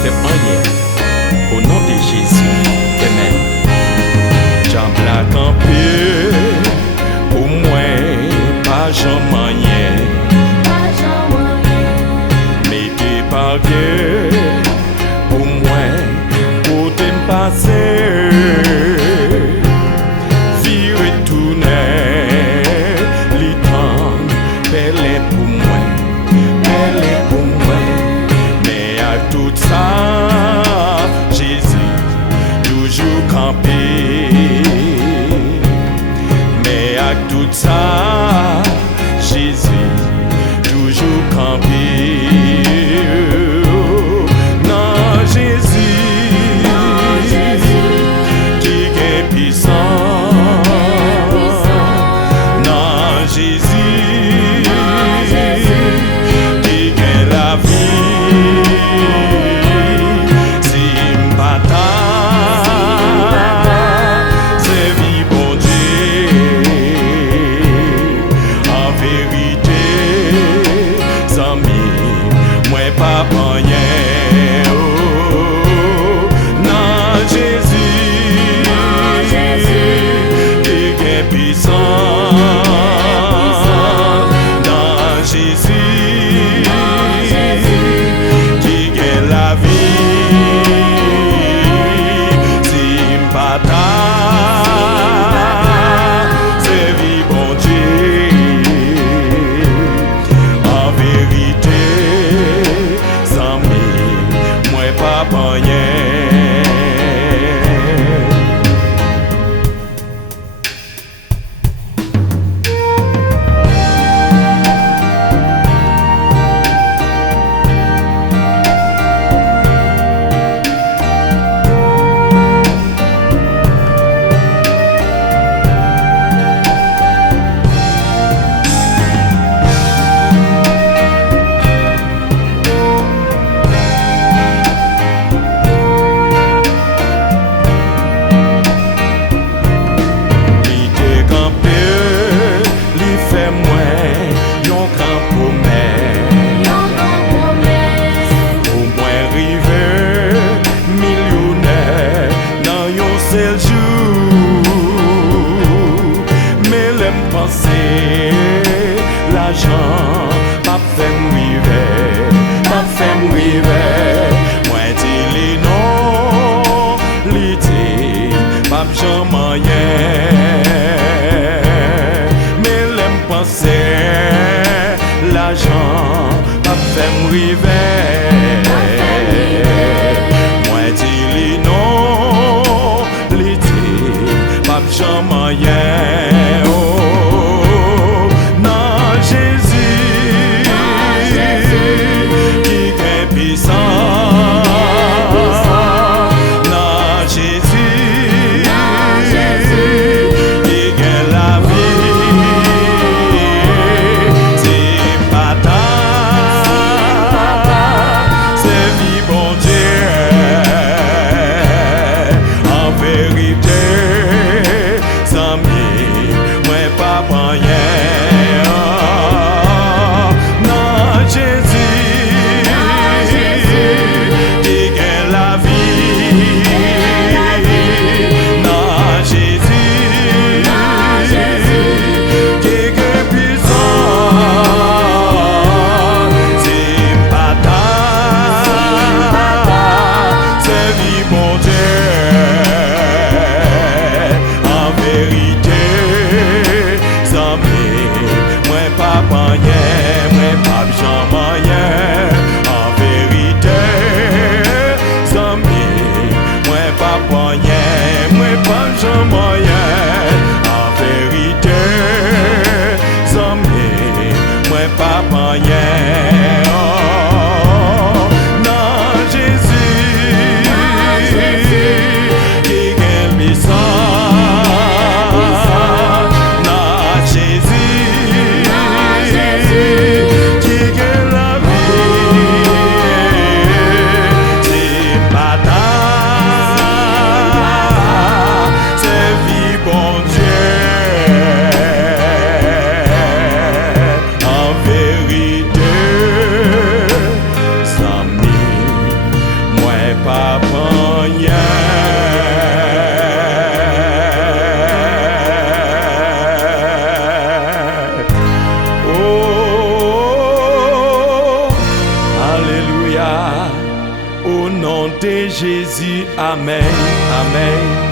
fait rien. Au nom de Jésus, Amen. J'en la camper, pour moi, pas jamais rien. Mettez par Dieu, pour moi, côté me passer. Vie retourner, les temps, belle est pour moi, belle est pour moi. Mais à tout ça, Jésus, toujours campé. Mais à tout ça, Jésus, toujours campé. Non, Jésus, qui est puissant. Non, Jésus, qui est la vie. Si m'bata, c'est vie bon Dieu. En vérité, sans moi pas rien. Oh, non, Jésus, qui est puissant. Non, Jésus, qui est la vie. Si m'bata, c'est vie bon Dieu. En vérité, sans moi pas rien. L'argent, pas fait m'river, pas fait m'river. Moi dis les non, l'été, pas jamais rien. Mais l'aime penser, l'argent, pas fait m'river. Moi dis les non, l'été, pas jamais rien. de Jésus, amen, amen.